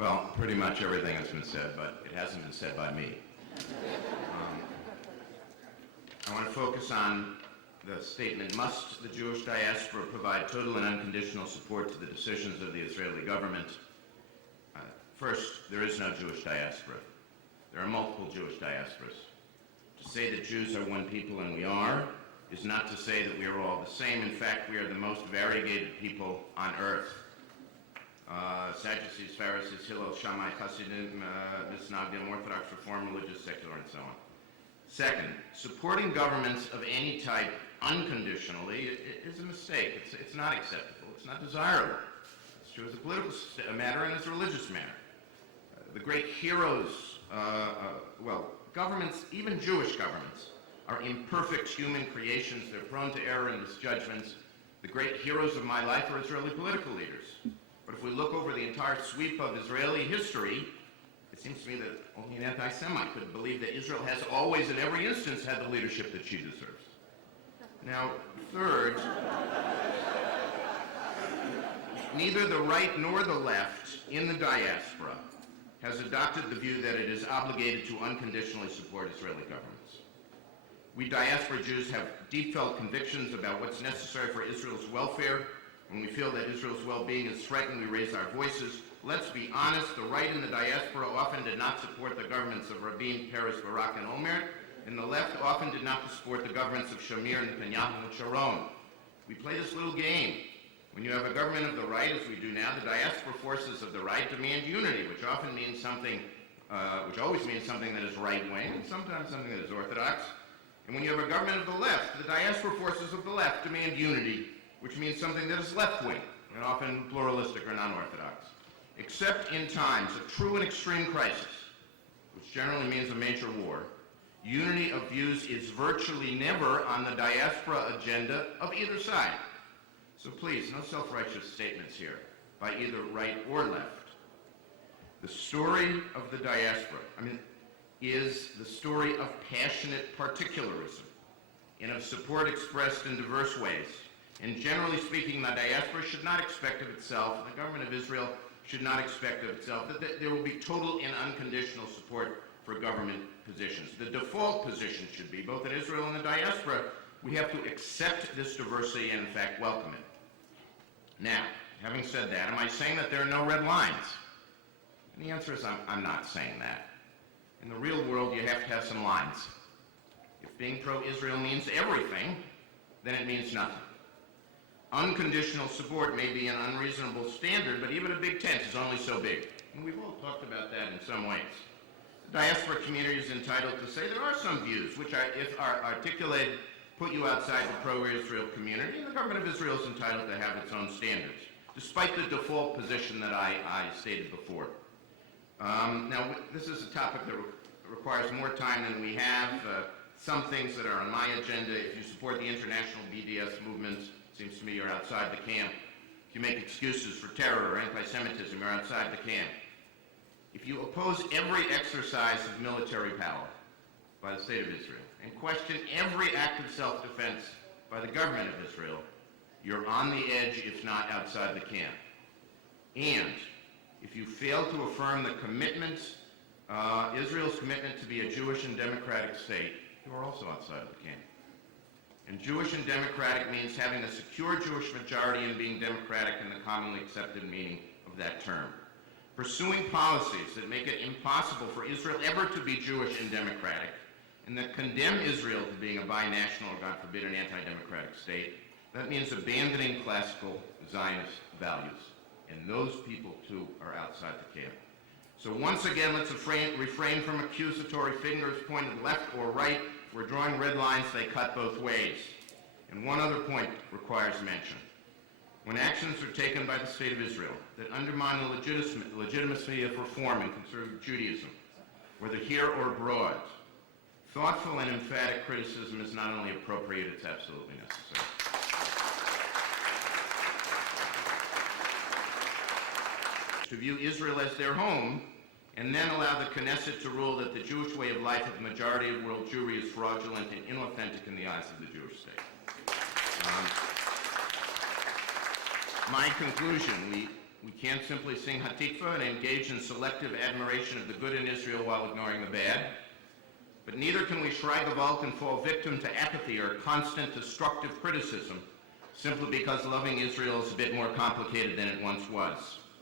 Well, pretty much everything has been said, but it hasn't been said by me. I want to focus on the statement, must the Jewish diaspora provide total and unconditional support to the decisions of the Israeli government? First, there is no Jewish diaspora. There are multiple Jewish diasporas. To say that Jews are one people, and we are, is not to say that we are all the same. In fact, we are the most variegated people on earth. Sadducees, Pharisees, Hillel, Shammai, Hasidim, Misnagdim, Orthodox, Reform, religious, secular, and so on. Second, supporting governments of any type unconditionally is a mistake. It's not acceptable. It's not desirable. It's true as a political matter and as a religious matter. The great heroes, governments, even Jewish governments, are imperfect human creations. They're prone to error and misjudgments. The great heroes of my life are Israeli political leaders. But if we look over the entire sweep of Israeli history, it seems to me that only an anti-Semite could believe that Israel has always, in every instance, had the leadership that she deserves. Now, third, neither the right nor the left in the diaspora has adopted the view that it is obligated to unconditionally support Israeli governments. We diaspora Jews have deep-felt convictions about what's necessary for Israel's welfare. When we feel that Israel's well-being is threatened, we raise our voices. Let's be honest, the right in the diaspora often did not support the governments of Rabin, Peres, Barak, and Omer, and the left often did not support the governments of Shamir, Netanyahu, and Sharon. We play this little game. When you have a government of the right, as we do now, the diaspora forces of the right demand unity, which often means something, which always means something that is right-wing, and sometimes something that is orthodox. And when you have a government of the left, the diaspora forces of the left demand unity, which means something that is left-wing, and often pluralistic or non-orthodox. Except in times of true and extreme crisis, which generally means a major war, unity of views is virtually never on the diaspora agenda of either side. So please, no self-righteous statements here by either right or left. The story of the diaspora, is the story of passionate particularism and of support expressed in diverse ways. And generally speaking, the diaspora should not expect of itself, the government of Israel should not expect of itself, that there will be total and unconditional support for government positions. The default position should be, both in Israel and the diaspora, we have to accept this diversity and, in fact, welcome it. Now, having said that, am I saying that there are no red lines? And the answer is I'm not saying that. In the real world, you have to have some lines. If being pro-Israel means everything, then it means nothing. Unconditional support may be an unreasonable standard, but even a big tent is only so big. And we've all talked about that in some ways. The diaspora community is entitled to say there are some views which, if are articulated, put you outside the pro-Israel community, and the government of Israel is entitled to have its own standards, despite the default position that I stated before. Now, this is a topic that requires more time than we have. Some things that are on my agenda, if you support the international BDS movement, it seems to me you're outside the camp. If you make excuses for terror or anti-Semitism, you're outside the camp. If you oppose every exercise of military power by the state of Israel and question every act of self-defense by the government of Israel, you're on the edge, if not outside the camp. And if you fail to affirm the commitment, Israel's commitment to be a Jewish and democratic state, you are also outside the camp. And Jewish and democratic means having a secure Jewish majority and being democratic in the commonly accepted meaning of that term. Pursuing policies that make it impossible for Israel ever to be Jewish and democratic, and that condemn Israel to being a binational, or God forbid, an anti-democratic state, that means abandoning classical Zionist values. And those people, too, are outside the camp. So once again, let's refrain from accusatory fingers pointed left or right. If we're drawing red lines, they cut both ways. And one other point requires mention. When actions are taken by the state of Israel that undermine the legitimacy of reform in conservative Judaism, whether here or abroad, thoughtful and emphatic criticism is not only appropriate, it's absolutely necessary. To view Israel as their home, and then allow the Knesset to rule that the Jewish way of life of the majority of world Jewry is fraudulent and inauthentic in the eyes of the Jewish state. My conclusion, We can't simply sing Hatikva and engage in selective admiration of the good in Israel while ignoring the bad. But neither can we shrug the vault and fall victim to apathy or constant destructive criticism simply because loving Israel is a bit more complicated than it once was.